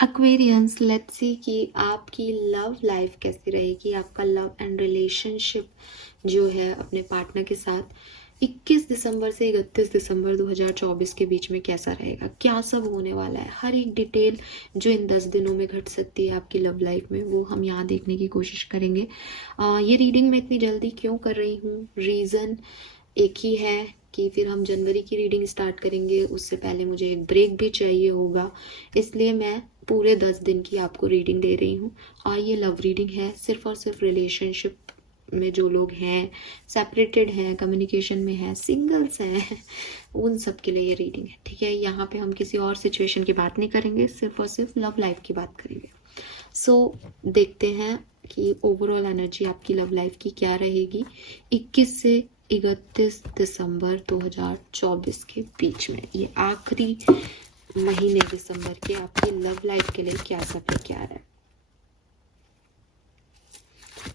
Aquarians, let's see कि आपकी love life कैसी रहेगी, आपका लव एंड रिलेशनशिप जो है अपने पार्टनर के साथ 21 दिसंबर से 31 दिसंबर 2024 के बीच में कैसा रहेगा, क्या सब होने वाला है। हर एक डिटेल जो इन 10 दिनों में घट सकती है आपकी लव लाइफ में, वो हम यहाँ देखने की कोशिश करेंगे। ये रीडिंग मैं इतनी जल्दी क्यों कर रही हूँ, रीज़न एक ही है कि फिर हम जनवरी की रीडिंग स्टार्ट करेंगे, उससे पहले मुझे एक ब्रेक भी चाहिए होगा, इसलिए मैं पूरे 10 दिन की आपको रीडिंग दे रही हूँ। और ये लव रीडिंग है सिर्फ और सिर्फ रिलेशनशिप में जो लोग हैं, सेपरेटेड हैं, कम्युनिकेशन में हैं, सिंगल्स हैं, उन सब के लिए ये रीडिंग है, ठीक है। यहाँ पे हम किसी और सिचुएशन की बात नहीं करेंगे, सिर्फ और सिर्फ लव लाइफ की बात करेंगे। सो देखते हैं कि ओवरऑल एनर्जी आपकी लव लाइफ की क्या रहेगी 21 से 31 दिसंबर 2024 के बीच में। ये आखिरी महीने दिसंबर के आपकी लव लाइफ के लिए क्या सब लेके आ रहा है।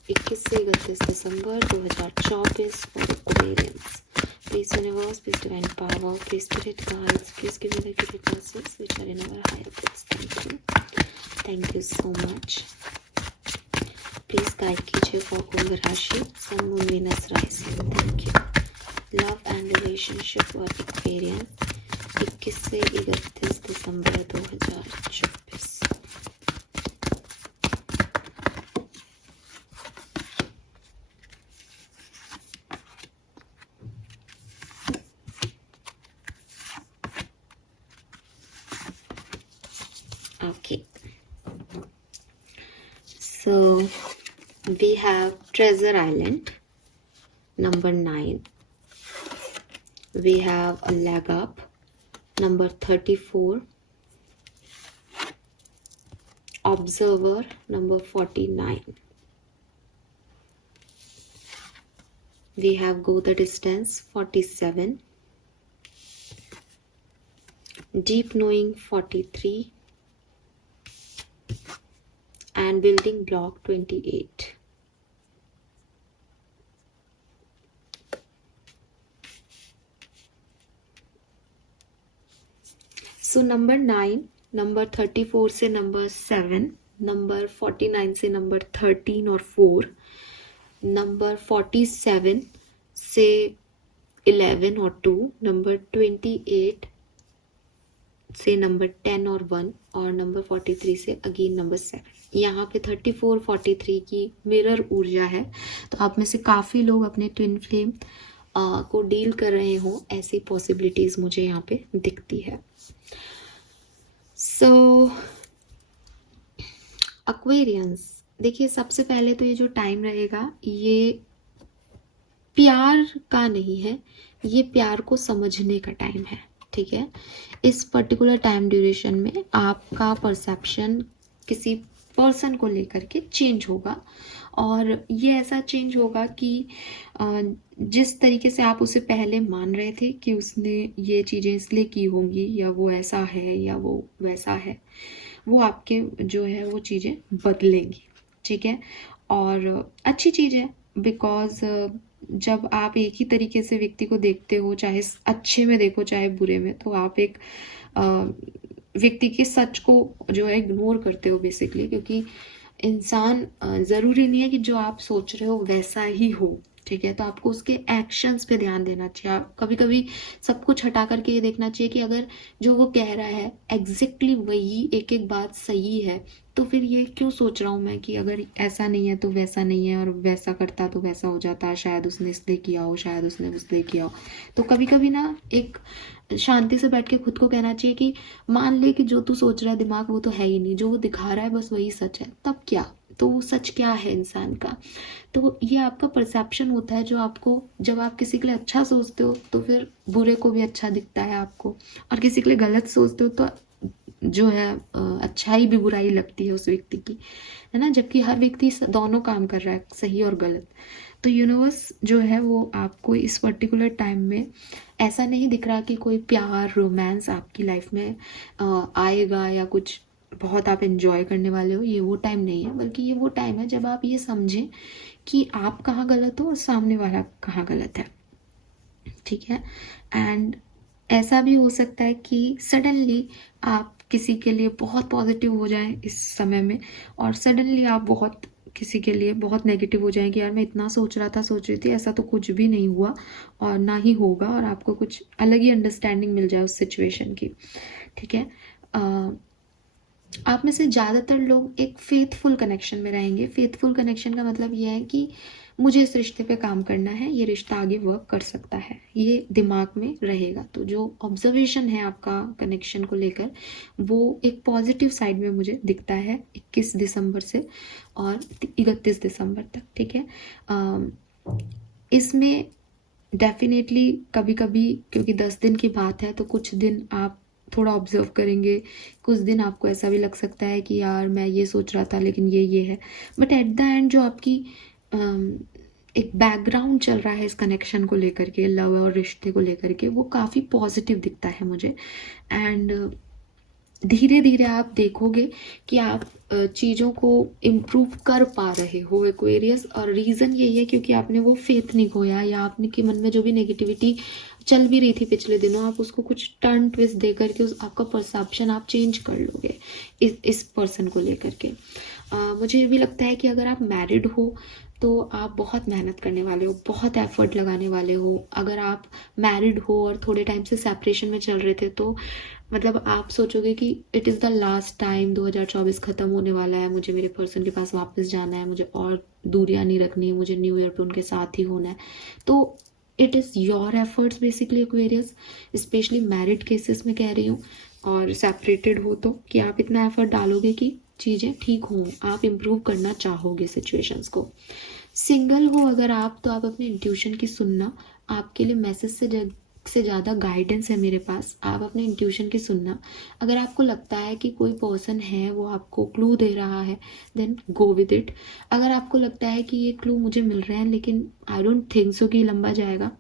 21 से 31 दिसंबर 2024 for Aquarians. Please universe, please divine power, please spirit guides, please give me the accurate answers which are in our higher place. Thank you. Thank you so much. Please guide कीजिए for Kumbh rashi, sun, moon, Venus, rising. Thank you. Love and relationship for Aquarians 21 से 31 दिसंबर 2024। Okay, so we have treasure island number 9, we have a leg up number 34, observer number 49, we have go the distance 47, deep knowing 43, and building block 28. So number 9, number 34 से number 7, number 49 से number 13 और 4, number 47 से 11 और 2, number 28 से number 10 और 1, और number 43 से again number 7। यहाँ पे 34 43 की मिरर ऊर्जा है, तो आप में से काफ़ी लोग अपने ट्विन फ्लेम को डील कर रहे हो, ऐसी पॉसिबिलिटीज मुझे यहाँ पे दिखती है। सो एक्वेरियंस, देखिए सबसे पहले तो ये जो टाइम रहेगा ये प्यार का नहीं है, ये प्यार को समझने का टाइम है, ठीक है। इस पर्टिकुलर टाइम ड्यूरेशन में आपका परसेप्शन किसी पर्सन को लेकर के चेंज होगा, और ये ऐसा चेंज होगा कि जिस तरीके से आप उसे पहले मान रहे थे कि उसने ये चीज़ें इसलिए की होंगी, या वो ऐसा है या वो वैसा है, वो आपके जो है वो चीज़ें बदलेंगी, ठीक है। और अच्छी चीज़ है, बिकॉज जब आप एक ही तरीके से व्यक्ति को देखते हो, चाहे अच्छे में देखो चाहे बुरे में, तो आप एक व्यक्ति के सच को जो है इग्नोर करते हो बेसिकली, क्योंकि इंसान ज़रूरी नहीं है कि जो आप सोच रहे हो वैसा ही हो, ठीक है। तो आपको उसके एक्शंस पे ध्यान देना चाहिए। आप कभी कभी सब कुछ हटा करके ये देखना चाहिए कि अगर जो वो कह रहा है एग्जैक्टली वही एक एक बात सही है, तो फिर ये क्यों सोच रहा हूँ मैं कि अगर ऐसा नहीं है तो वैसा नहीं है, और वैसा करता तो वैसा हो जाता, शायद उसने इसलिए किया हो, शायद उसने इसलिए किया हो। तो कभी कभी ना एक शांति से बैठ के खुद को कहना चाहिए कि मान ले कि जो तू सोच रहा है दिमाग वो तो है ही नहीं, जो वो दिखा रहा है बस वही सच है, तब क्या, तो वो सच क्या है इंसान का। तो ये आपका परसेप्शन होता है, जो आपको जब आप किसी के लिए अच्छा सोचते हो तो फिर बुरे को भी अच्छा दिखता है आपको, और किसी के लिए गलत सोचते हो तो जो है अच्छाई भी बुराई लगती है उस व्यक्ति की, है ना। जबकि हर व्यक्ति दोनों काम कर रहा है, सही और गलत। तो यूनिवर्स जो है वो आपको इस पर्टिकुलर टाइम में ऐसा नहीं दिख रहा कि कोई प्यार रोमांस आपकी लाइफ में आएगा या कुछ बहुत आप एंजॉय करने वाले हो, ये वो टाइम नहीं है, बल्कि ये वो टाइम है जब आप ये समझें कि आप कहाँ गलत हो और सामने वाला कहाँ गलत है, ठीक है। एंड ऐसा भी हो सकता है कि सडनली आप किसी के लिए बहुत पॉजिटिव हो जाए इस समय में, और सडनली आप बहुत किसी के लिए बहुत नेगेटिव हो जाए कि यार मैं इतना सोच रहा था, सोच रही थी, ऐसा तो कुछ भी नहीं हुआ और ना ही होगा, और आपको कुछ अलग ही अंडरस्टैंडिंग मिल जाए उस सिचुएशन की। ठीक है, आप में से ज़्यादातर लोग एक फेथफुल कनेक्शन में रहेंगे। फेथफुल कनेक्शन का मतलब ये है कि मुझे इस रिश्ते पे काम करना है, ये रिश्ता आगे वर्क कर सकता है, ये दिमाग में रहेगा। तो जो ऑब्जर्वेशन है आपका कनेक्शन को लेकर, वो एक पॉजिटिव साइड में मुझे दिखता है 21 दिसंबर से और 31 दिसंबर तक। ठीक है, इसमें डेफिनेटली कभी कभी, क्योंकि 10 दिन की बात है, तो कुछ दिन आप थोड़ा ऑब्जर्व करेंगे, कुछ दिन आपको ऐसा भी लग सकता है कि यार मैं ये सोच रहा था लेकिन ये है, बट एट द एंड जो आपकी एक बैकग्राउंड चल रहा है इस कनेक्शन को लेकर के, लव और रिश्ते को लेकर के, वो काफ़ी पॉजिटिव दिखता है मुझे। एंड धीरे धीरे आप देखोगे कि आप चीज़ों को इम्प्रूव कर पा रहे हो एक्वेरियस, और रीज़न यही है क्योंकि आपने वो फेथ नहीं खोया, या आपने के मन में जो भी नेगेटिविटी चल भी रही थी पिछले दिनों, आप उसको कुछ टर्न ट्विस्ट दे करके उस आपका परसेप्शन आप चेंज कर लोगे इस पर्सन को लेकर के। मुझे भी लगता है कि अगर आप मैरिड हो तो आप बहुत मेहनत करने वाले हो, बहुत एफर्ट लगाने वाले हो। अगर आप मैरिड हो और थोड़े टाइम से सेपरेशन में चल रहे थे, तो मतलब आप सोचोगे कि it is the last time, 2024 ख़त्म होने वाला है, मुझे मेरे पर्सन के पास वापस जाना है, मुझे और दूरियां नहीं रखनी, मुझे न्यू ईयर पे उनके साथ ही होना है। तो it is your efforts basically Aquarius, specially married cases में कह रही हूँ, और सेपरेटेड हो तो कि आप इतना एफर्ट डालोगे कि चीज़ें ठीक हों, आप इम्प्रूव करना चाहोगे सिचुएशंस को। सिंगल हो अगर आप, तो आप अपने इंट्यूशन की सुनना, आपके लिए मैसेज से ज़्यादा गाइडेंस है मेरे पास, आप अपने इंट्यूशन की सुनना। अगर आपको लगता है कि कोई पर्सन है वो आपको क्लू दे रहा है, देन गो विद इट। अगर आपको लगता है कि ये क्लू मुझे मिल रहे हैं लेकिन आई डोंट थिंक सो कि लंबा जाएगा,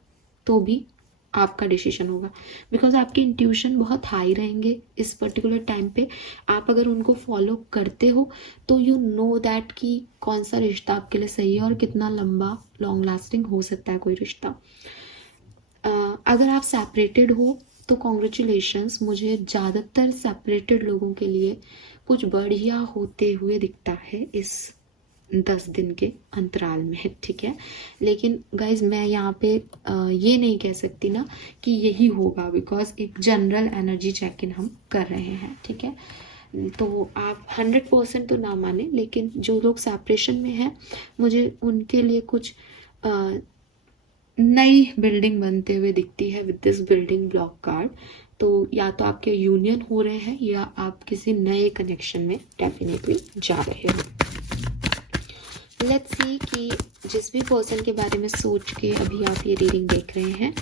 तो भी आपका डिसीजन होगा, बिकॉज आपके इंट्यूशन बहुत हाई रहेंगे इस पर्टिकुलर टाइम पे। आप अगर उनको फॉलो करते हो तो यू नो दैट कि कौन सा रिश्ता आपके लिए सही है और कितना लंबा लॉन्ग लास्टिंग हो सकता है कोई रिश्ता। अगर आप सेपरेटेड हो तो कॉन्ग्रेचुलेशंस, मुझे ज़्यादातर सेपरेटेड लोगों के लिए कुछ बढ़िया होते हुए दिखता है इस 10 दिन के अंतराल में। ठीक है, लेकिन गाइज मैं यहाँ पे ये नहीं कह सकती ना कि यही होगा, बिकॉज एक जनरल एनर्जी चेक इन हम कर रहे हैं। ठीक है, तो आप 100% तो ना माने, लेकिन जो लोग सेपरेशन में हैं, मुझे उनके लिए कुछ नई बिल्डिंग बनते हुए दिखती है with this building block card. तो या तो आपके यूनियन हो रहे हैं या आप किसी नए कनेक्शन में डेफिनेटली जा रहे हो। लेट्स सी कि जिस भी पर्सन के बारे में सोच के अभी आप ये रीडिंग देख रहे हैं,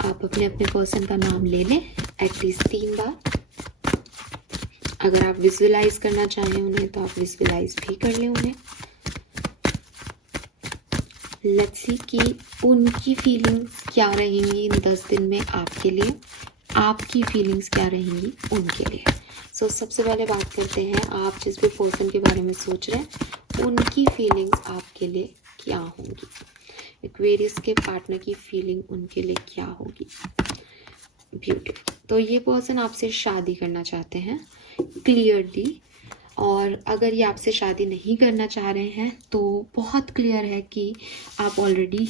आप अपने अपने पर्सन का नाम ले लें एटलीस्ट 3 बार। अगर आप विजुअलाइज करना चाहें उन्हें तो आप विजुअलाइज भी कर लें उन्हें। लेट्स सी कि उनकी फीलिंग्स क्या रहेंगी इन 10 दिन में आपके लिए, आपकी फीलिंग्स क्या रहेंगी उनके लिए। सो सबसे पहले बात करते हैं, आप जिस भी पर्सन के बारे में सोच रहे हैं उनकी फीलिंग्स आपके लिए क्या होंगी। एक्वेरियस के पार्टनर की फीलिंग उनके लिए क्या होगी। ब्यूटीफुल। तो ये पर्सन आपसे शादी करना चाहते हैं क्लियरली, और अगर ये आपसे शादी नहीं करना चाह रहे हैं तो बहुत क्लियर है कि आप ऑलरेडी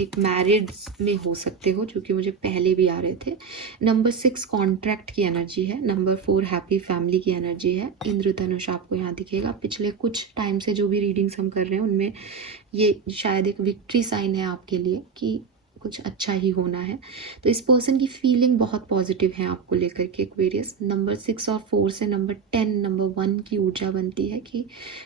एक मैरिड में हो सकते हो, जो कि मुझे पहले भी आ रहे थे। नंबर 6 कॉन्ट्रैक्ट की एनर्जी है, नंबर 4 हैप्पी फैमिली की एनर्जी है। इंद्रधनुष आपको यहाँ दिखेगा। पिछले कुछ टाइम से जो भी रीडिंग्स हम कर रहे हैं उनमें ये शायद एक विक्ट्री साइन है आपके लिए कि कुछ अच्छा ही होना है। तो इस पर्सन की फीलिंग बहुत पॉजिटिव है आपको लेकर के एक्वेरियस। नंबर 6 और 4 से नंबर 10 नंबर 1 की ऊर्जा बनती है कि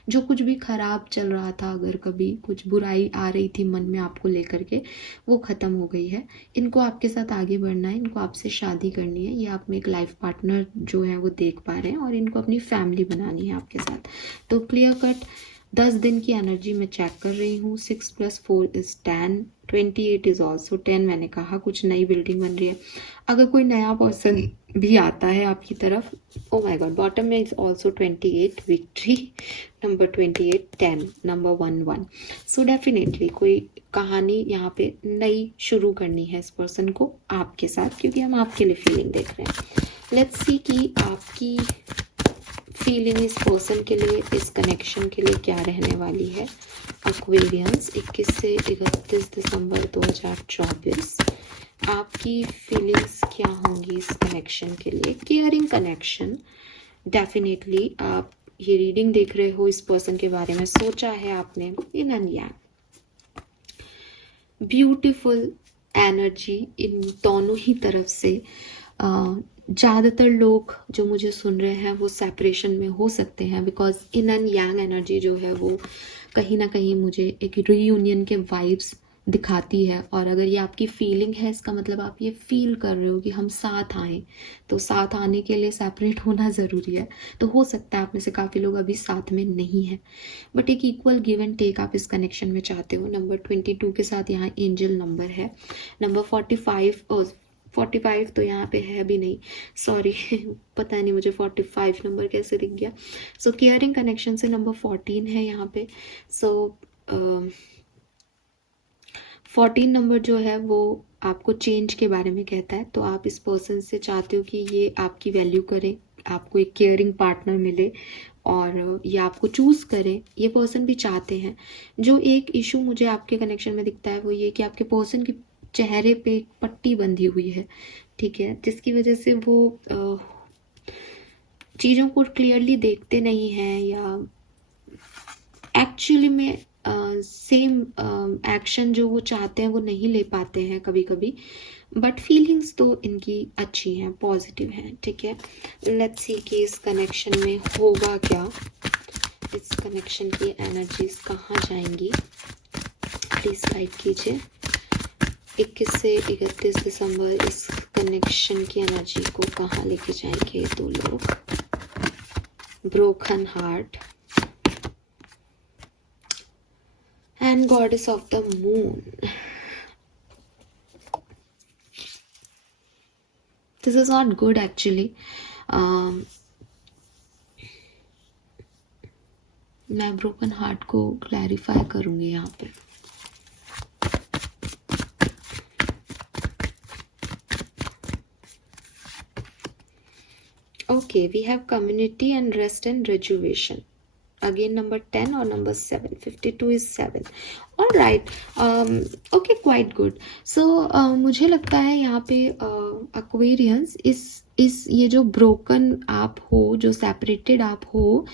जो कुछ भी खराब चल रहा था, अगर कभी कुछ बुराई आ रही थी मन में आपको लेकर के, वो ख़त्म हो गई है। इनको आपके साथ आगे बढ़ना है, इनको आपसे शादी करनी है, ये आप में एक लाइफ पार्टनर जो है वो देख पा रहे हैं, और इनको अपनी फैमिली बनानी है आपके साथ। तो क्लियर कट 10 दिन की एनर्जी मैं चेक कर रही हूँ। 6 + 4 इज 10, 28 इज ऑल्सो 10। मैंने कहा कुछ नई बिल्डिंग बन रही है। अगर कोई नया पर्सन भी आता है आपकी तरफ, ओ माय गॉड, बॉटम में is also 28 victory, number 28 10, number 1 1। So definitely कोई कहानी यहाँ पे नई शुरू करनी है इस पर्सन को आपके साथ, क्योंकि हम आपके लिए फीलिंग देख रहे हैं। लेट्स सी कि आपकी फीलिंग इस पर्सन के लिए, इस कनेक्शन के लिए क्या रहने वाली है। एक्वेरियंस 21 से 31 दिसंबर 2024 आपकी फीलिंग्स क्या होंगी इस कनेक्शन के लिए। केयरिंग कनेक्शन, डेफिनेटली आप ये रीडिंग देख रहे हो, इस पर्सन के बारे में सोचा है आपने, in and yang, beautiful energy in दोनों ही तरफ से। ज़्यादातर लोग जो मुझे सुन रहे हैं वो सेपरेशन में हो सकते हैं, because in and yang energy जो है वो कहीं ना कहीं मुझे एक रीयूनियन के वाइब्स दिखाती है। और अगर ये आपकी फीलिंग है, इसका मतलब आप ये फील कर रहे हो कि हम साथ आएँ, तो साथ आने के लिए सेपरेट होना ज़रूरी है। तो हो सकता है आप में से काफ़ी लोग अभी साथ में नहीं हैं, बट एक इक्वल गिव एंड टेक आप इस कनेक्शन में चाहते हो। नंबर 22 के साथ यहाँ एंजल नंबर है। नंबर 45 तो यहाँ पे है भी नहीं, सॉरी पता नहीं मुझे 45 नंबर कैसे दिख गया। सो केयरिंग कनेक्शन से नंबर 14 है यहाँ पे। सो 14 नंबर जो है वो आपको चेंज के बारे में कहता है। तो आप इस पर्सन से चाहते हो कि ये आपकी वैल्यू करे, आपको एक केयरिंग पार्टनर मिले और ये आपको चूज़ करें, ये पर्सन भी चाहते हैं। जो एक इशू मुझे आपके कनेक्शन में दिखता है वो ये कि आपके पर्सन की चेहरे पे एक पट्टी बंधी हुई है, ठीक है, जिसकी वजह से वो चीज़ों को क्लियरली देखते नहीं हैं या एक्चुअली में सेम एक्शन जो वो चाहते हैं वो नहीं ले पाते हैं कभी कभी, बट फीलिंग्स तो इनकी अच्छी हैं, पॉजिटिव हैं, ठीक है। लेट्स सी कि इस कनेक्शन में होगा क्या, इस कनेक्शन की एनर्जीज कहाँ जाएंगी, प्लीज़ गाइड कीजिए। 21 से 31 दिसंबर इस कनेक्शन की एनर्जी को कहाँ लेके जाएंगे दो लोग। Broken heart and goddess of the moon. This is not good actually. मैं ब्रोकन हार्ट को क्लैरिफाई करूंगी यहाँ पे। Okay, we have community and rest and rejuvenation. Again number 10 और number 7, 52 is 7. All right, okay, quite good. So मुझे लगता है यहाँ पे Aquarians इस ये जो ब्रोकन आप हो, जो सेपरेटेड आप हो,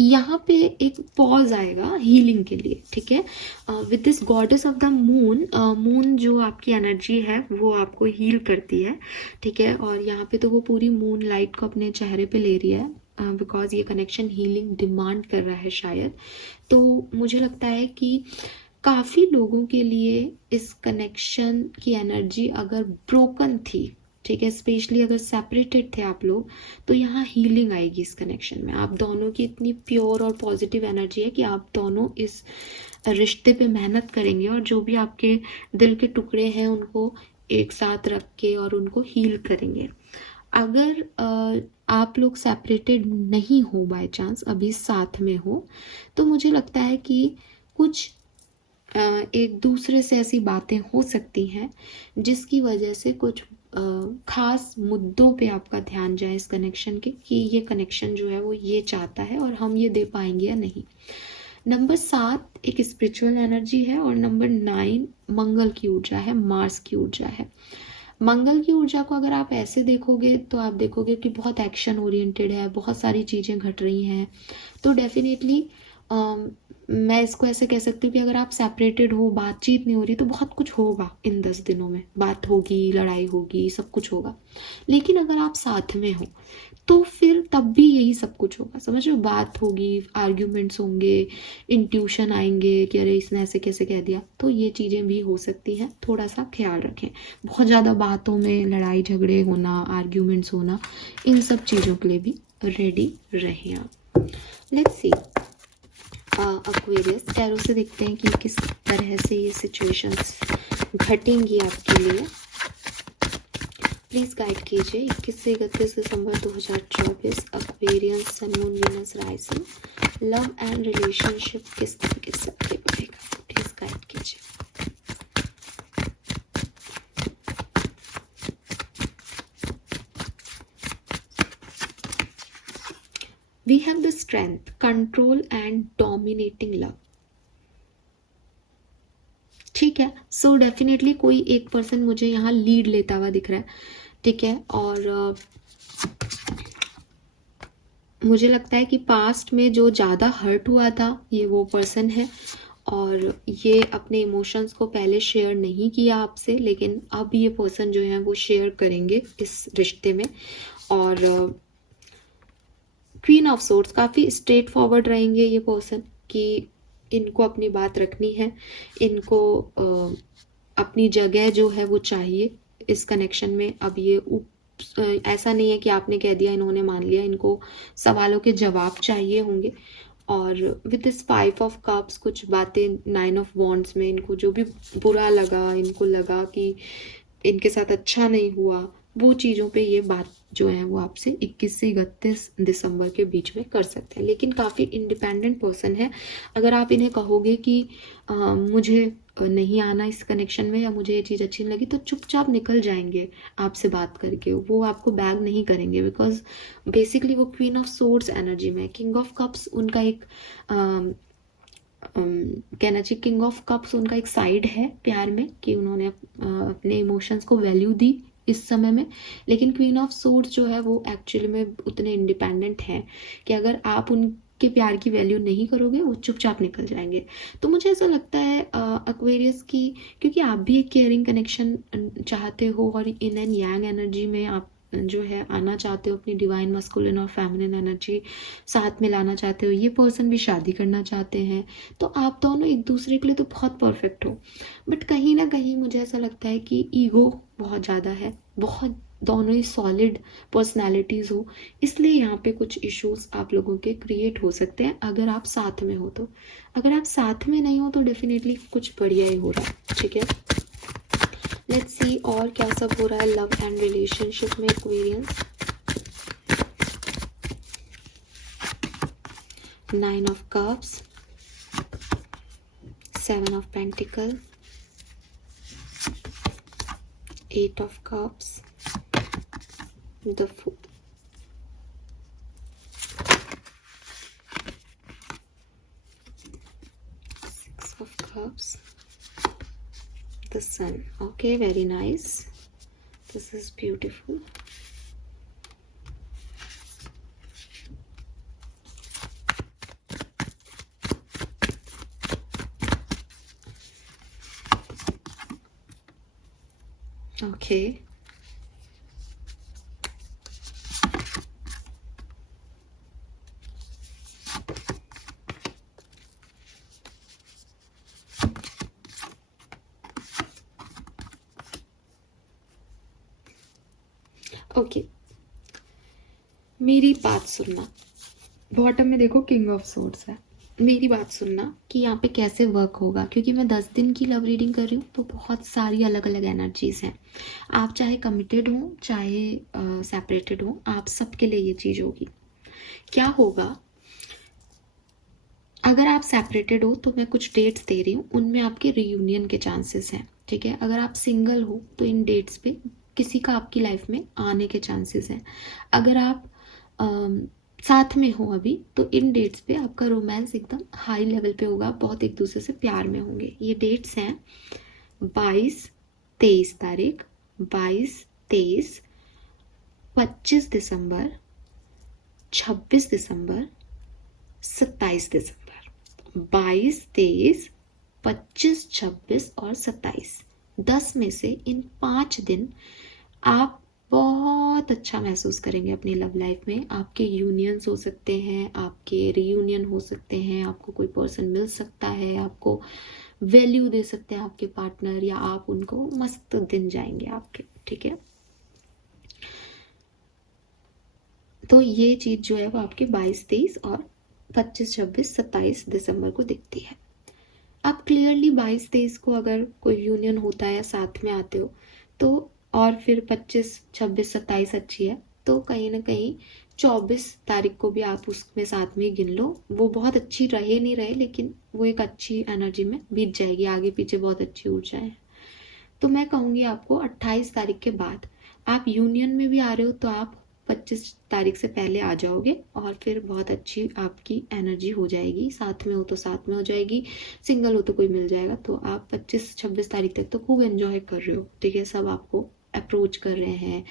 यहाँ पे एक पॉज आएगा हीलिंग के लिए, ठीक है। With this goddess of the moon, moon जो आपकी एनर्जी है वो आपको हील करती है, ठीक है। और यहाँ पे तो वो पूरी मून लाइट को अपने चेहरे पे ले रही है, बिकॉज ये कनेक्शन हीलिंग डिमांड कर रहा है शायद। तो मुझे लगता है कि काफ़ी लोगों के लिए इस कनेक्शन की एनर्जी अगर ब्रोकन थी, ठीक है, स्पेशली अगर सेपरेटेड थे आप लोग, तो यहाँ हीलिंग आएगी इस कनेक्शन में। आप दोनों की इतनी प्योर और पॉजिटिव एनर्जी है कि आप दोनों इस रिश्ते पे मेहनत करेंगे और जो भी आपके दिल के टुकड़े हैं उनको एक साथ रख के और उनको हील करेंगे। अगर आप लोग सेपरेटेड नहीं हो, बाय चांस अभी साथ में हो, तो मुझे लगता है कि कुछ एक दूसरे से ऐसी बातें हो सकती हैं जिसकी वजह से कुछ खास मुद्दों पे आपका ध्यान जाए इस कनेक्शन के, कि ये कनेक्शन जो है वो ये चाहता है और हम ये दे पाएंगे या नहीं। नंबर 7 एक स्पिरिचुअल एनर्जी है और नंबर 9 मंगल की ऊर्जा है, मार्स की ऊर्जा है। मंगल की ऊर्जा को अगर आप ऐसे देखोगे तो आप देखोगे कि बहुत एक्शन ओरिएंटेड है, बहुत सारी चीज़ें घट रही हैं। तो डेफिनेटली मैं इसको ऐसे कह सकती हूँ कि अगर आप सेपरेटेड हो, बातचीत नहीं हो रही, तो बहुत कुछ होगा इन 10 दिनों में, बात होगी, लड़ाई होगी, सब कुछ होगा। लेकिन अगर आप साथ में हो तो फिर तब भी यही सब कुछ होगा, समझ लो, बात होगी, आर्ग्यूमेंट्स होंगे, इंट्यूशन आएंगे कि अरे इसने ऐसे कैसे कह दिया। तो ये चीज़ें भी हो सकती हैं, थोड़ा सा ख्याल रखें। बहुत ज़्यादा बातों में लड़ाई झगड़े होना, आर्ग्यूमेंट्स होना, इन सब चीज़ों के लिए भी रेडी रहें आप। लेट्स सी एक्वेरियस टैरो से देखते हैं कि किस तरह से ये सिचुएशंस घटेंगी आपके लिए। प्लीज़ गाइड कीजिए 21 से 31 दिसंबर 2024 Aquarius sun moon Venus rising love and relationship किस तरीके से आगे बढ़ेगा, प्लीज़ गाइड कीजिए। We have the strength, control and dominating love. ठीक है, सो डेफिनेटली कोई एक पर्सन मुझे यहाँ लीड लेता हुआ दिख रहा है, ठीक है। और मुझे लगता है कि पास्ट में जो ज़्यादा हर्ट हुआ था ये वो पर्सन है, और ये अपने इमोशंस को पहले शेयर नहीं किया आपसे, लेकिन अब ये पर्सन जो है वो शेयर करेंगे इस रिश्ते में। और क्वीन ऑफ सोर्ड्स, काफ़ी स्ट्रेट फॉरवर्ड रहेंगे ये पर्सन कि इनको अपनी बात रखनी है, इनको अपनी जगह जो है वो चाहिए इस कनेक्शन में। अब ये ऐसा नहीं है कि आपने कह दिया इन्होंने मान लिया, इनको सवालों के जवाब चाहिए होंगे। और विद दिस 5 ऑफ कप्स कुछ बातें 9 ऑफ वॉन्ड्स में, इनको जो भी बुरा लगा, इनको लगा कि इनके साथ अच्छा नहीं हुआ, वो चीज़ों पे ये बात जो है वो आपसे 21 से 31 दिसंबर के बीच में कर सकते हैं। लेकिन काफ़ी इंडिपेंडेंट पर्सन है। अगर आप इन्हें कहोगे कि मुझे नहीं आना इस कनेक्शन में, या मुझे ये चीज़ अच्छी नहीं लगी, तो चुपचाप निकल जाएंगे आपसे बात करके, वो आपको बैग नहीं करेंगे। बिकॉज बेसिकली वो क्वीन ऑफ सोर्ड्स एनर्जी में, किंग ऑफ कप्स उनका एक कहना चाहिए किंग ऑफ कप्स उनका एक साइड है प्यार में, कि उन्होंने अपने इमोशंस को वैल्यू दी इस समय में। लेकिन क्वीन ऑफ सोर्ड्स जो है वो एक्चुअली में उतने इंडिपेंडेंट हैं कि अगर आप उनके प्यार की वैल्यू नहीं करोगे वो चुपचाप निकल जाएंगे। तो मुझे ऐसा लगता है एक्वेरियस की, क्योंकि आप भी एक केयरिंग कनेक्शन चाहते हो और इन एंड यांग एनर्जी में आप जो है आना चाहते हो, अपनी डिवाइन मस्कुलिन और फेमिनिन एनर्जी साथ में लाना चाहते हो, ये पर्सन भी शादी करना चाहते हैं, तो आप दोनों एक दूसरे के लिए तो बहुत परफेक्ट हो। बट कहीं ना कहीं मुझे ऐसा लगता है कि ईगो बहुत ज़्यादा है, बहुत दोनों ही सॉलिड पर्सनालिटीज़ हो, इसलिए यहाँ पे कुछ इश्यूज आप लोगों के क्रिएट हो सकते हैं अगर आप साथ में हो तो। अगर आप साथ में नहीं हो तो डेफिनेटली कुछ बढ़िया ही हो रहा है, ठीक है। लेट्स सी और क्या सब हो रहा है लव एंड रिलेशनशिप में Aquarians. 9 of cups, 7 of pentacle, 8 of cups, the Fool, 6 of cups, the Sun. Okay, very nice. This is beautiful. Okay. Okay, मेरी बात सुनना। बॉटम में देखो किंग ऑफ सोर्ड्स है। मेरी बात सुनना कि यहाँ पे कैसे वर्क होगा, क्योंकि मैं 10 दिन की लव रीडिंग कर रही हूँ तो बहुत सारी अलग अलग एनर्जीज हैं। आप चाहे कमिटेड हो चाहे सेपरेटेड हो, आप सबके लिए ये चीज़ होगी। क्या होगा, अगर आप सेपरेटेड हो तो मैं कुछ डेट्स दे रही हूँ, उनमें आपके रियूनियन के चांसेस हैं, ठीक है। अगर आप सिंगल हो तो इन डेट्स पे किसी का आपकी लाइफ में आने के चांसेस हैं। अगर आप साथ में हो अभी तो इन डेट्स पे आपका रोमांस एकदम हाई लेवल पे होगा, बहुत एक दूसरे से प्यार में होंगे। ये डेट्स हैं 22-23 तारीख, 22-23, 25 दिसंबर, 26 दिसंबर, 27 दिसंबर। 22-23, 25, 26 और 27, 10 में से इन 5 दिन आप बहुत अच्छा महसूस करेंगे अपनी लव लाइफ में। आपके यूनियंस हो सकते हैं, आपके रियूनियन हो सकते हैं, आपको कोई पर्सन मिल सकता है, आपको वैल्यू दे सकते हैं आपके पार्टनर, या आप उनको, मस्त दिन जाएंगे आपके, ठीक है। तो ये चीज़ जो है वो आपके 22-23 और 25-26, 27 दिसंबर को दिखती है। अब क्लियरली 22-23 को अगर कोई यूनियन होता है या साथ में आते हो तो, और फिर 25, 26, 27 अच्छी है, तो कहीं ना कहीं 24 तारीख को भी आप उसमें साथ में गिन लो। वो बहुत अच्छी रहे नहीं रहे, लेकिन वो एक अच्छी एनर्जी में बीत जाएगी, आगे पीछे बहुत अच्छी ऊर्जा है। तो मैं कहूँगी आपको 28 तारीख के बाद, आप यूनियन में भी आ रहे हो तो आप 25 तारीख से पहले आ जाओगे और फिर बहुत अच्छी आपकी एनर्जी हो जाएगी। साथ में हो तो साथ में हो जाएगी, सिंगल हो तो कोई मिल जाएगा। तो आप 25-26 तारीख तक तो खूब एंजॉय कर रहे हो, ठीक है। सब आपको अप्रोच कर रहे हैं,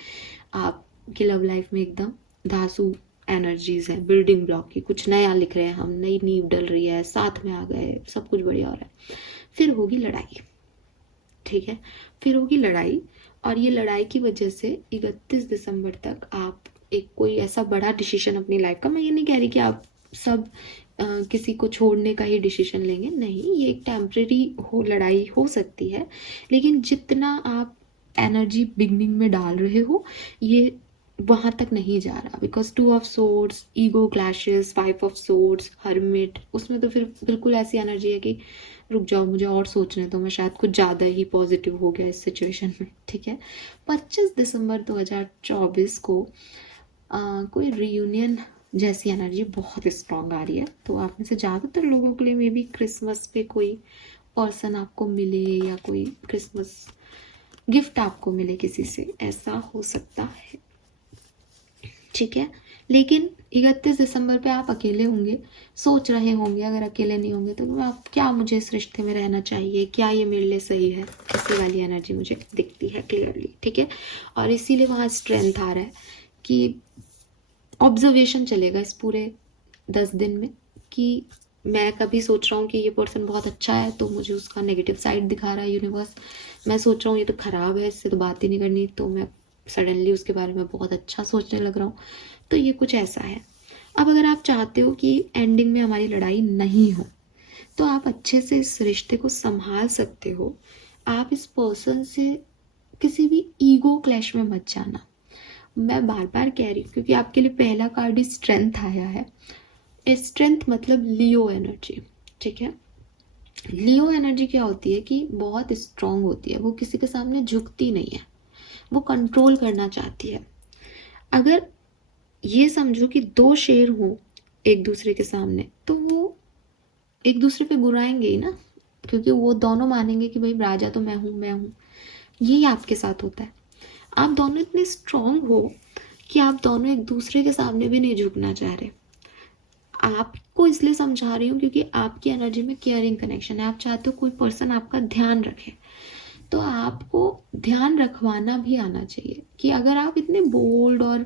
आपकी लव लाइफ में एकदम धांसू एनर्जीज है, बिल्डिंग ब्लॉक की, कुछ नया लिख रहे हैं हम, नई नींव डल रही है, साथ में आ गए, सब कुछ बढ़िया हो रहा है। फिर होगी लड़ाई, ठीक है, फिर होगी लड़ाई। और ये लड़ाई की वजह से 31 दिसंबर तक आप एक कोई ऐसा बड़ा डिसीजन अपनी लाइफ का, मैं ये नहीं कह रही कि आप सब किसी को छोड़ने का ही डिसीजन लेंगे, नहीं, ये एक टेम्परेरी हो लड़ाई हो सकती है, लेकिन जितना आप एनर्जी बिगनिंग में डाल रहे हो ये वहां तक नहीं जा रहा। Because 2 of swords, ego clashes, 5 of swords, hermit, उसमें तो फिर बिल्कुल ऐसी एनर्जी है कि रुक जाओ, मुझे और सोचने तो मैं शायद कुछ ज़्यादा ही पॉजिटिव हो गया इस सिचुएशन में, ठीक है। 25 दिसंबर 2024 को कोई रियूनियन जैसी एनर्जी बहुत स्ट्रांग आ रही है। तो आप में से ज़्यादातर लोगों के लिए मे बी क्रिसमस पे कोई पर्सन आपको मिले या कोई क्रिसमस गिफ्ट आपको मिले किसी से, ऐसा हो सकता है, ठीक है। लेकिन 31 दिसंबर पे आप अकेले होंगे, सोच रहे होंगे, अगर अकेले नहीं होंगे तो आप क्या मुझे इस रिश्ते में रहना चाहिए, क्या ये मेरे लिए सही है, ऐसी वाली एनर्जी मुझे दिखती है क्लियरली, ठीक है। और इसीलिए वहाँ स्ट्रेंथ आ रहा है कि ऑब्जर्वेशन चलेगा इस पूरे 10 दिन में कि मैं कभी सोच रहा हूँ कि ये पर्सन बहुत अच्छा है तो मुझे उसका नेगेटिव साइड दिखा रहा है यूनिवर्स। मैं सोच रहा हूँ ये तो खराब है, इससे तो बात ही नहीं करनी, तो मैं सडनली उसके बारे में बहुत अच्छा सोचने लग रहा हूँ। तो ये कुछ ऐसा है। अब अगर आप चाहते हो कि एंडिंग में हमारी लड़ाई नहीं हो तो आप अच्छे से इस रिश्ते को संभाल सकते हो। आप इस पर्सन से किसी भी ईगो क्लैश में मत जाना। मैं बार बार कह रही हूँ क्योंकि आपके लिए पहला कार्ड ही स्ट्रेंथ आया है। स्ट्रेंथ मतलब लियो एनर्जी, ठीक है। लियो एनर्जी क्या होती है कि बहुत स्ट्रांग होती है, वो किसी के सामने झुकती नहीं है, वो कंट्रोल करना चाहती है। अगर ये समझो कि 2 शेर हों एक दूसरे के सामने तो वो एक दूसरे पे गुर्राएंगे ही ना, क्योंकि वो दोनों मानेंगे कि भाई राजा तो मैं हूँ, मैं हूँ। यही आपके साथ होता है। आप दोनों इतने स्ट्रांग हो कि आप दोनों एक दूसरे के सामने भी नहीं झुकना चाह रहे। आपको इसलिए समझा रही हूँ क्योंकि आपकी एनर्जी में केयरिंग कनेक्शन है। आप चाहते हो कोई पर्सन आपका ध्यान रखे, तो आपको ध्यान रखवाना भी आना चाहिए कि अगर आप इतने बोल्ड और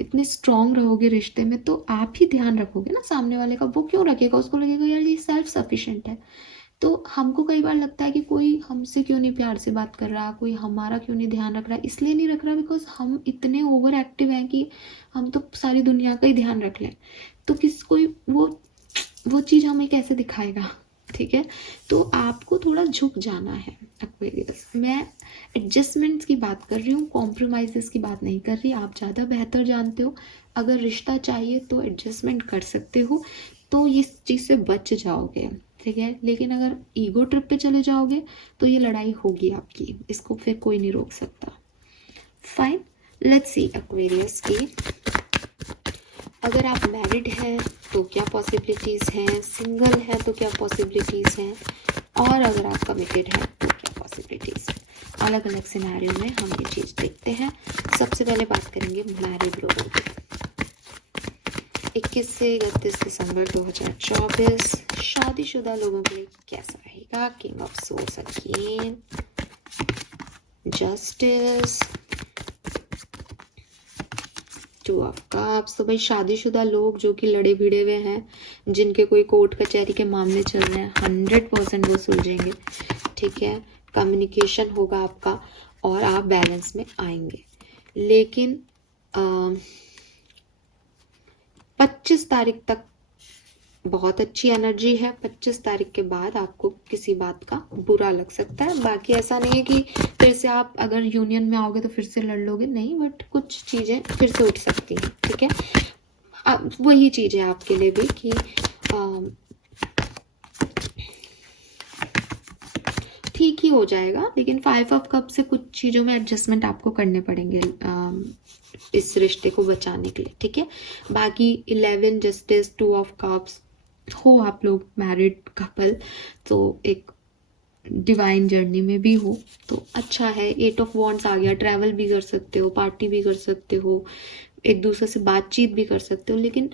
इतने स्ट्रांग रहोगे रिश्ते में तो आप ही ध्यान रखोगे ना सामने वाले का। वो क्यों रखेगा, उसको लगेगा यार ये सेल्फ सफिशिएंट है। तो हमको कई बार लगता है कि कोई हमसे क्यों नहीं प्यार से बात कर रहा, कोई हमारा क्यों नहीं ध्यान रख रहा है। इसलिए नहीं रख रहा बिकॉज हम इतने ओवर एक्टिव हैं कि हम तो सारी दुनिया का ही ध्यान रख लें। तो किस कोई वो चीज़ हमें कैसे दिखाएगा, ठीक है। तो आपको थोड़ा झुक जाना है एक्वेरियस। मैं एडजस्टमेंट्स की बात कर रही हूँ, कॉम्प्रोमाइजेस की बात नहीं कर रही। आप ज़्यादा बेहतर जानते हो, अगर रिश्ता चाहिए तो एडजस्टमेंट कर सकते हो, तो इस चीज़ से बच जाओगे, ठीक है। लेकिन अगर ईगो ट्रिप पे चले जाओगे तो ये लड़ाई होगी आपकी, इसको फिर कोई नहीं रोक सकता। फाइन, लेट्स सी एक्वेरियस की अगर आप मैरिड हैं तो क्या पॉसिबिलिटीज़ हैं, सिंगल हैं तो क्या पॉसिबिलिटीज़ हैं, और अगर आप कमिटेड हैं तो क्या पॉसिबिलिटीज़ हैं। अलग अलग सिनेरियो में हम ये चीज़ देखते हैं। सबसे पहले बात करेंगे मैरिड लोगों की। 21 से 31 दिसंबर 2024 शादीशुदा लोगों के लिए कैसा रहेगा। King of source again, justice, 2 of cups. तो भाई शादीशुदा लोग जो कि लड़े भिड़े हुए हैं, जिनके कोई कोर्ट कचहरी के मामले चल रहे हैं, 100% वो सुलझेंगे, ठीक है। कम्युनिकेशन होगा आपका और आप बैलेंस में आएंगे। लेकिन 25 तारीख तक बहुत अच्छी एनर्जी है। 25 तारीख के बाद आपको किसी बात का बुरा लग सकता है। बाकी ऐसा नहीं है कि फिर से आप अगर यूनियन में आओगे तो फिर से लड़ लोगे, नहीं, बट कुछ चीज़ें फिर से उठ सकती हैं, ठीक है। वही चीज़ है आपके लिए भी कि ठीक ही हो जाएगा, लेकिन 5 ऑफ कप से कुछ चीज़ों में एडजस्टमेंट आपको करने पड़ेंगे इस रिश्ते को बचाने के लिए, ठीक है। बाकी 11 जस्टिस, 2 ऑफ कप्स हो, आप लोग मैरिड कपल तो एक डिवाइन जर्नी में भी हो तो अच्छा है। 8 ऑफ वॉन्ड्स आ गया, ट्रैवल भी कर सकते हो, पार्टी भी कर सकते हो, एक दूसरे से बातचीत भी कर सकते हो, लेकिन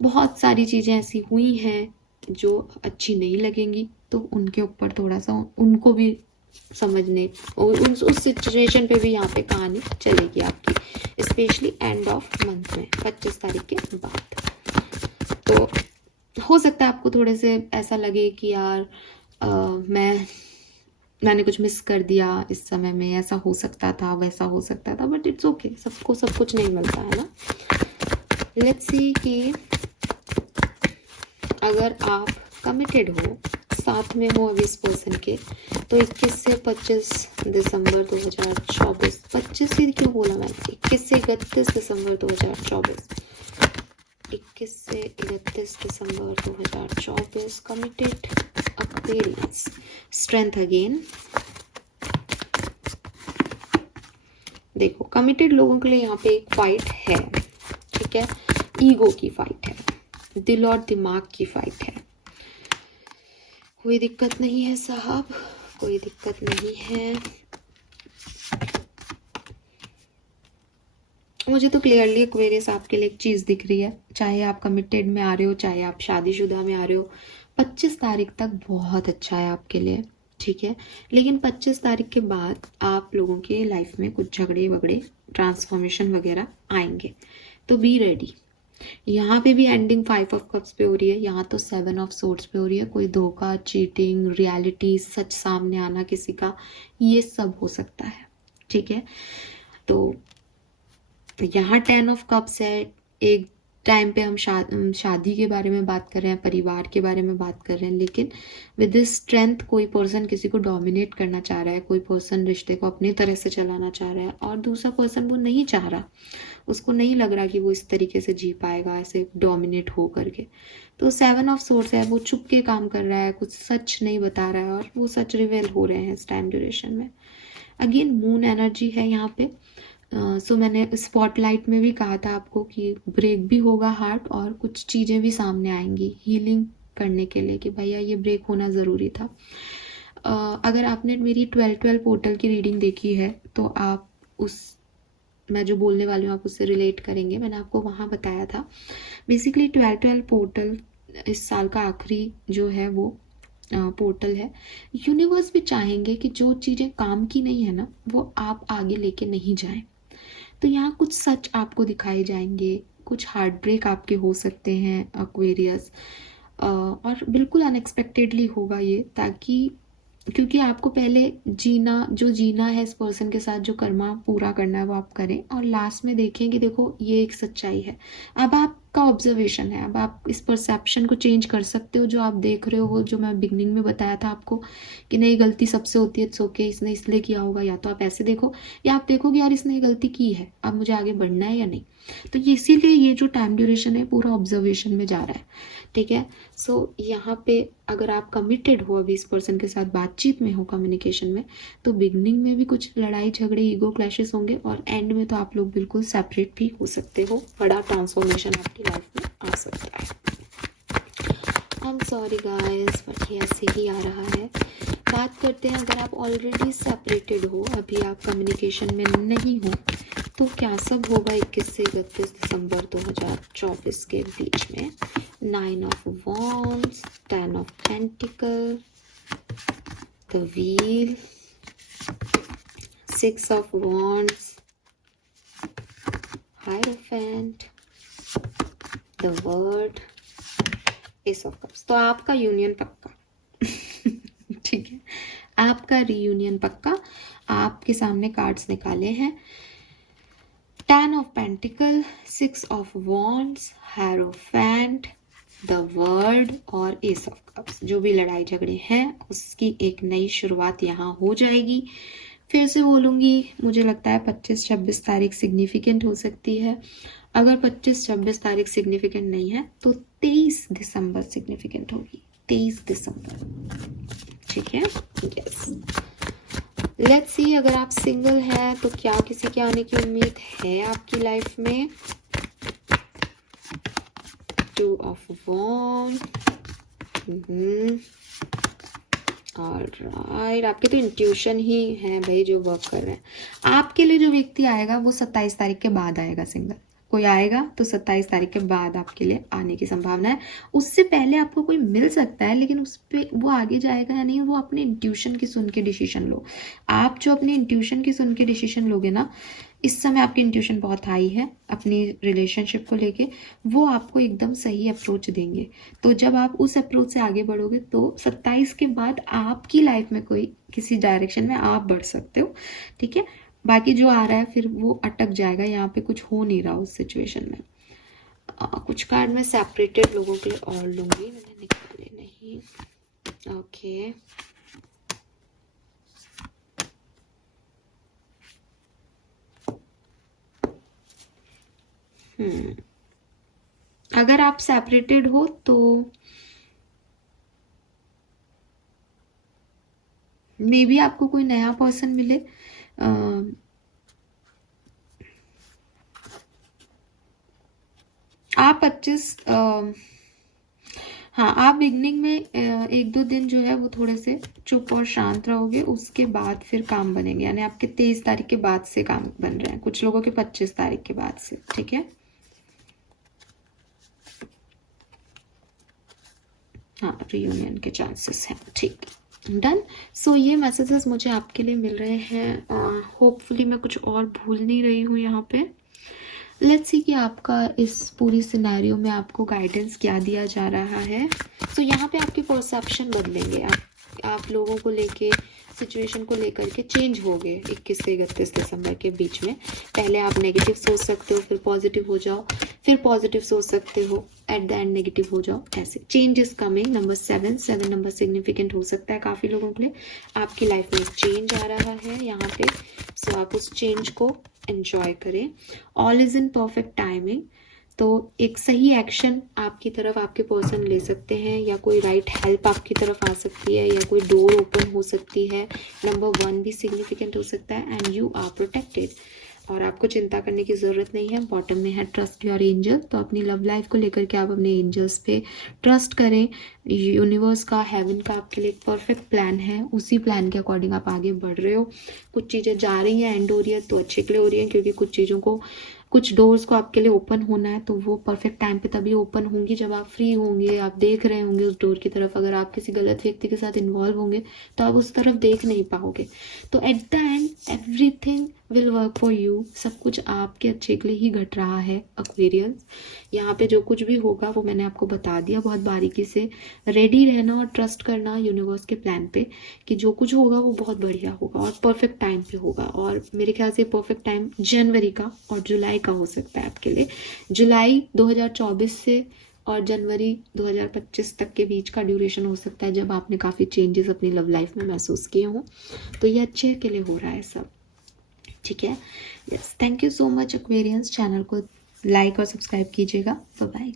बहुत सारी चीज़ें ऐसी हुई हैं जो अच्छी नहीं लगेंगी, तो उनके ऊपर थोड़ा सा उनको भी समझने और उस सिचुएशन पे भी यहाँ पे कहानी चलेगी आपकी, स्पेशली एंड ऑफ मंथ में 25 तारीख के बाद। तो हो सकता है आपको थोड़े से ऐसा लगे कि यार मैंने कुछ मिस कर दिया इस समय में, ऐसा हो सकता था, वैसा हो सकता था, बट इट्स ओके, सबको सब कुछ नहीं मिलता है ना। लेट्स सी कि अगर आप कमिटेड हो, साथ में हो अभी इस पर्सन के, तो 21 से 25 दिसंबर 2024, 25 ही क्यों बोला मैंने, 21 से 31 दिसंबर 2024, 21 से 31 दिसंबर 2024, कमिटेड एक्वेरियंस, स्ट्रेंथ अगेन। देखो कमिटेड लोगों के लिए यहाँ पे एक फाइट है, ठीक है, ईगो की फाइट है, दिल और दिमाग की फाइट है। कोई दिक्कत नहीं है साहब, कोई दिक्कत नहीं है। मुझे तो क्लियरली एक्वेरियस आपके लिए एक चीज़ दिख रही है, चाहे आप कमिटेड में आ रहे हो, चाहे आप शादीशुदा में आ रहे हो, 25 तारीख तक बहुत अच्छा है आपके लिए, ठीक है। लेकिन 25 तारीख के बाद आप लोगों के लाइफ में कुछ झगड़े वगड़े, ट्रांसफॉर्मेशन वगैरह आएंगे, तो बी रेडी। यहाँ पे भी एंडिंग 5 ऑफ कप्स पे हो रही है, यहाँ तो 7 ऑफ सोर्ड्स पे हो रही है। कोई धोखा, चीटिंग, रियलिटी, सच सामने आना किसी का, ये सब हो सकता है, ठीक है। तो यहाँ 10 ऑफ कप्स है। एक टाइम पे हम शादी के बारे में बात कर रहे हैं, परिवार के बारे में बात कर रहे हैं, लेकिन विद दिस स्ट्रेंथ कोई पर्सन किसी को डोमिनेट करना चाह रहा है, कोई पर्सन रिश्ते को अपनी तरह से चलाना चाह रहा है, और दूसरा पर्सन वो नहीं चाह रहा, उसको नहीं लग रहा कि वो इस तरीके से जी पाएगा ऐसे डोमिनेट हो करके। तो 7 ऑफ सोर्स है, वो चुप के काम कर रहा है, कुछ सच नहीं बता रहा है, और वो सच रिवेल हो रहे हैं इस टाइम ड्यूरेशन में। अगेन मून एनर्जी है यहाँ पे। सो मैंने स्पॉटलाइट में भी कहा था आपको कि ब्रेक भी होगा हार्ट, और कुछ चीज़ें भी सामने आएंगी हीलिंग करने के लिए कि भैया ये ब्रेक होना ज़रूरी था। अगर आपने मेरी 12-12 पोर्टल की रीडिंग देखी है तो आप उस, मैं जो बोलने वाली हूँ आप उससे रिलेट करेंगे। मैंने आपको वहाँ बताया था बेसिकली 12-12 पोर्टल इस साल का आखिरी जो है वो पोर्टल है। यूनिवर्स भी चाहेंगे कि जो चीज़ें काम की नहीं है ना, वो आप आगे लेके नहीं जाएं। तो यहाँ कुछ सच आपको दिखाए जाएंगे, कुछ हार्ट ब्रेक आपके हो सकते हैं एक्वेरियस, और बिल्कुल अनएक्सपेक्टेडली होगा ये, ताकि क्योंकि आपको पहले जीना है इस पर्सन के साथ, जो कर्मा पूरा करना है वो आप करें, और लास्ट में देखें कि देखो ये एक सच्चाई है। अब आपका ऑब्जर्वेशन है, अब आप इस परसेप्शन को चेंज कर सकते हो। जो आप देख रहे हो वो जो मैं बिगनिंग में बताया था आपको कि नहीं गलती सबसे होती है, इट्स ओके, इसने इसलिए किया होगा, या तो आप ऐसे देखो, या आप देखो कि यार इसने गलती की है, अब मुझे आगे बढ़ना है या नहीं। तो इसीलिए ये जो टाइम ड्यूरेशन है पूरा ऑब्जर्वेशन में जा रहा है, ठीक है। सो यहाँ पे अगर आप कमिटेड हो अभी इस पर्सन के साथ, बातचीत में हो, कम्युनिकेशन में, तो बिगनिंग में भी कुछ लड़ाई झगड़े, ईगो क्लैशेस होंगे, और एंड में तो आप लोग बिल्कुल सेपरेट भी हो सकते हो। बड़ा ट्रांसफॉर्मेशन आपकी लाइफ में आ सकता है। I am sorry guys, but ये ऐसे ही आ रहा है। बात करते हैं, अगर आप ऑलरेडी सेपरेटेड हो, अभी आप कम्युनिकेशन में नहीं हो, तो क्या सब होगा 21 से 31 दिसंबर 2024 के बीच में। 9 of wands, 10 of pentacle, the wheel, 6 of wands, hierophant, the word, S of cups. तो आपका यूनियन पक्का ठीक है, आपका रीयूनियन पक्का। आपके सामने कार्ड्स निकाले हैं, 10 of pentacle, 6 of wands, hierophant, the word और एस ऑफ कप्स। जो भी लड़ाई झगड़े हैं उसकी एक नई शुरुआत यहाँ हो जाएगी। फिर से बोलूँगी, मुझे लगता है 25-26 तारीख सिग्निफिकेंट हो सकती है। अगर 25-26 तारीख सिग्निफिकेंट नहीं है तो 23 दिसंबर सिग्निफिकेंट होगी, 23 दिसंबर, ठीक है। यस, लेट्स सी अगर आप सिंगल हैं तो क्या किसी के आने की उम्मीद है आपकी लाइफ में। 2 ऑफ वॉन्ड, ऑलराइट, आपके तो इंट्यूशन ही है भाई जो वर्क कर रहे हैं। आपके लिए जो व्यक्ति आएगा वो 27 तारीख के बाद आएगा सिंगल, कोई आएगा तो 27 तारीख के बाद आपके लिए आने की संभावना है। उससे पहले आपको कोई मिल सकता है, लेकिन उस पर वो आगे जाएगा या नहीं, वो अपने इंट्यूशन की सुन के डिसीजन लो। आप जो अपने इंट्यूशन की सुन के डिसीजन लोगे ना, इस समय आपकी इंट्यूशन बहुत हाई है अपनी रिलेशनशिप को लेके, वो आपको एकदम सही अप्रोच देंगे। तो जब आप उस अप्रोच से आगे बढ़ोगे तो 27 के बाद आपकी लाइफ में कोई किसी डायरेक्शन में आप बढ़ सकते हो, ठीक है। बाकी जो आ रहा है फिर वो अटक जाएगा, यहाँ पे कुछ हो नहीं रहा उस सिचुएशन में। कुछ कार्ड मैं सेपरेटेड लोगों के लिए और लूंगी, मैंने निकाले नहीं। ओके, अगर आप सेपरेटेड हो तो मे बी आपको कोई नया पर्सन मिले। आप 25 हाँ, आप बिगनिंग में 1-2 दिन जो है वो थोड़े से चुप और शांत रहोगे, उसके बाद फिर काम बनेंगे। यानी आपके 23 तारीख के बाद से काम बन रहे हैं, कुछ लोगों के 25 तारीख के बाद से, ठीक है। हाँ, रियूनियन के चांसेस हैं, ठीक, डन। सो ये मैसेजेस मुझे आपके लिए मिल रहे हैं। होपफुली मैं कुछ और भूल नहीं रही हूँ यहाँ पे। लेट्स सी कि आपका इस पूरी सिनेरियो में आपको गाइडेंस क्या दिया जा रहा है। सो यहाँ पे आपकी परसेप्शन बदलेंगे, आप लोगों को लेके, सिचुएशन को लेकर के चेंज हो गए 21 से 31 दिसंबर के बीच में। पहले आप नेगेटिव सोच सकते हो, फिर पॉजिटिव हो जाओ, फिर पॉजिटिव सोच सकते हो, एट द एंड नेगेटिव हो जाओ, ऐसे change is coming. Number 7 number significant हो सकता है काफ़ी लोगों के लिए। आपकी लाइफ में चेंज आ रहा है यहाँ पे, सो आप उस चेंज को एंजॉय करें। All is in perfect timing. तो एक सही एक्शन आपकी तरफ आपके पर्सन ले सकते हैं, या कोई राइट हेल्प आपकी तरफ आ सकती है, या कोई डोर ओपन हो सकती है। नंबर 1 भी सिग्निफिकेंट हो सकता है, एंड यू आर प्रोटेक्टेड, और आपको चिंता करने की ज़रूरत नहीं है। बॉटम में है ट्रस्ट योर एंजल, तो अपनी लव लाइफ को लेकर के आप अपने एंजल्स पे ट्रस्ट करें। यूनिवर्स का, हेवन का आपके लिए एक परफेक्ट प्लान है, उसी प्लान के अकॉर्डिंग आप आगे बढ़ रहे हो। कुछ चीज़ें जा रही हैं, एंड हो रही है तो अच्छे के लिए हो रही है, क्योंकि कुछ चीज़ों को, कुछ डोर्स को आपके लिए ओपन होना है, तो वो परफेक्ट टाइम पे तभी ओपन होंगी जब आप फ्री होंगे, आप देख रहे होंगे उस डोर की तरफ। अगर आप किसी गलत व्यक्ति के साथ इन्वॉल्व होंगे तो आप उस तरफ देख नहीं पाओगे। तो at the end everything will work for you, सब कुछ आपके अच्छे के लिए ही घट रहा है एक्वेरियस। यहाँ पे जो कुछ भी होगा वो मैंने आपको बता दिया बहुत बारीकी से। रेडी रहना और ट्रस्ट करना यूनिवर्स के प्लान पे कि जो कुछ होगा वो बहुत बढ़िया होगा और परफेक्ट टाइम पे होगा। और मेरे ख्याल से परफेक्ट टाइम जनवरी का और जुलाई का हो सकता है आपके लिए। जुलाई 2024 से और जनवरी 2025 तक के बीच का ड्यूरेशन हो सकता है, जब आपने काफ़ी चेंजेस अपनी लव लाइफ में महसूस किए हों। तो ये अच्छे के लिए हो रहा है सब, ठीक है। Yes, thank you so much Aquarians. Channel को लाइक और सब्सक्राइब कीजिएगा। Bye bye.